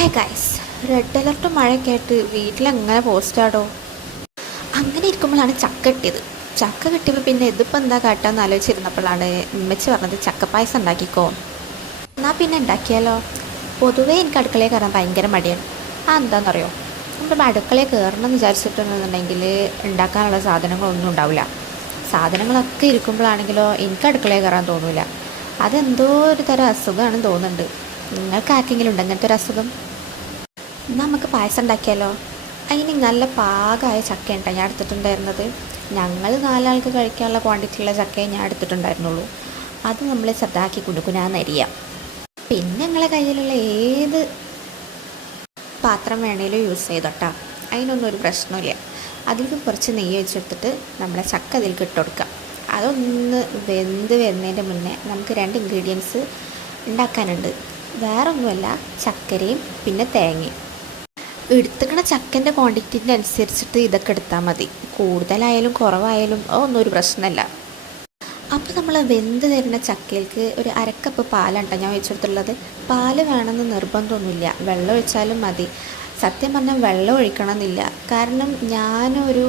Hey guys, red alert മഴയൊക്കെ ആയിട്ട് വീട്ടിലെങ്ങനെ പോസ്റ്റാടോ. അങ്ങനെ ഇരിക്കുമ്പോഴാണ് ചക്ക കിട്ടിയത്. ചക്ക കിട്ടിയപ്പോൾ പിന്നെ ഇതിപ്പോൾ എന്താ കാട്ടാന്ന് ആലോചിച്ചിരുന്നപ്പോഴാണ് ഉമ്മച്ചി പറഞ്ഞത് ചക്കപ്പായസം ഉണ്ടാക്കിക്കോ. എന്നാൽ പിന്നെ ഉണ്ടാക്കിയാലോ. പൊതുവേ എനിക്ക് അടുക്കളയിൽ കയറാൻ ഭയങ്കര മടിയാണ്. എന്താണെന്നറിയോ, നമ്മൾ അടുക്കളയിൽ കയറണം എന്ന് വിചാരിച്ചിട്ടുണ്ടെന്നുണ്ടെങ്കിൽ ഉണ്ടാക്കാനുള്ള സാധനങ്ങളൊന്നും ഉണ്ടാവില്ല. സാധനങ്ങളൊക്കെ ഇരിക്കുമ്പോഴാണെങ്കിലോ എനിക്ക് അടുക്കളയിൽ കയറാൻ തോന്നില്ല. അതെന്തോ ഒരു തരം അസുഖമാണെന്ന് തോന്നുന്നുണ്ട്. നിങ്ങൾക്ക് ആർക്കെങ്കിലും ഉണ്ട് അങ്ങനത്തെ ഒരു അസുഖം? എന്നാൽ നമുക്ക് പായസം ഉണ്ടാക്കിയാലോ. അതിന് നല്ല പാകമായ ചക്കയുണ്ടാണ് ഞാൻ എടുത്തിട്ടുണ്ടായിരുന്നത്. ഞങ്ങൾ നാലാൾക്ക് കഴിക്കാനുള്ള ക്വാണ്ടിറ്റിയുള്ള ചക്കയെ ഞാൻ എടുത്തിട്ടുണ്ടായിരുന്നുള്ളൂ. അത് നമ്മൾ ചെറുതാക്കി കുനുകുനാന്നരിയാം. പിന്നെ ഞങ്ങളെ കയ്യിലുള്ള ഏത് പാത്രം വേണേലും യൂസ് ചെയ്തോട്ടാ, അതിനൊന്നും ഒരു പ്രശ്നമില്ല. അതിലേക്ക് കുറച്ച് നെയ്യ് വെച്ചെടുത്തിട്ട് നമ്മളെ ചക്ക അതിലേക്ക് ഇട്ട് കൊടുക്കാം. അതൊന്ന് വെന്ത് വരുന്നതിൻ്റെ മുന്നേ നമുക്ക് 2 ഇൻഗ്രീഡിയൻസ് ഉണ്ടാക്കാനുണ്ട്. വേറൊന്നുമല്ല, ചക്കരയും പിന്നെ തേങ്ങയും. എടുത്തുക്കണ ചക്കൻ്റെ ക്വാണ്ടിറ്റിൻ്റെ അനുസരിച്ചിട്ട് ഇതൊക്കെ എടുത്താൽ മതി. കൂടുതലായാലും കുറവായാലും ഒന്നും ഒരു പ്രശ്നമല്ല. അപ്പോൾ നമ്മൾ വെന്ത് തരുന്ന ചക്കയിലേക്ക് ഒരു 1/2 കപ്പ് പാലാണ് ഞാൻ വെച്ചെടുത്തുള്ളത്. പാല് വേണമെന്ന് നിർബന്ധമൊന്നുമില്ല, വെള്ളം ഒഴിച്ചാലും മതി. സത്യം പറഞ്ഞാൽ വെള്ളം ഒഴിക്കണമെന്നില്ല, കാരണം ഞാനൊരു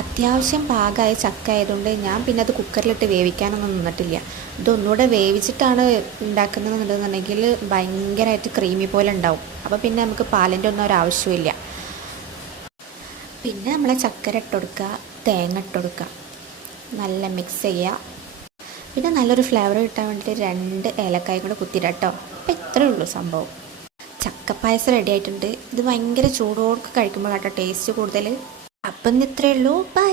അത്യാവശ്യം പാകമായ ചക്ക ആയതുകൊണ്ട് ഞാൻ പിന്നെ അത് കുക്കറിലിട്ട് വേവിക്കാനൊന്നും നിന്നിട്ടില്ല. ഇതൊന്നുകൂടെ വേവിച്ചിട്ടാണ് ഉണ്ടാക്കുന്നതെന്നുണ്ടെന്നുണ്ടെങ്കിൽ ഭയങ്കരമായിട്ട് ക്രീമി പോലെ ഉണ്ടാവും. അപ്പോൾ പിന്നെ നമുക്ക് പാലിൻ്റെ ഒന്നും ഒരാവശ്യമില്ല. പിന്നെ നമ്മളെ ചക്കര ഇട്ട് കൊടുക്കുക, തേങ്ങ ഇട്ട് കൊടുക്കുക, നല്ല മിക്സ് ചെയ്യുക. പിന്നെ നല്ലൊരു ഫ്ലേവർ കിട്ടാൻ വേണ്ടിയിട്ട് 2 ഏലക്കായും കൂടെ കുത്തിയിടാം കേട്ടോ. അപ്പോൾ ഇത്രയേ ഉള്ളൂ സംഭവം. ചക്കപ്പായസം റെഡി ആയിട്ടുണ്ട്. ഇത് ഭയങ്കര ചൂടോടെ കഴിക്കുമ്പോഴാട്ടോ ടേസ്റ്റ് കൂടുതൽ. അപ്പം ഇത്രയേ ഉള്ളൂ. ബൈ.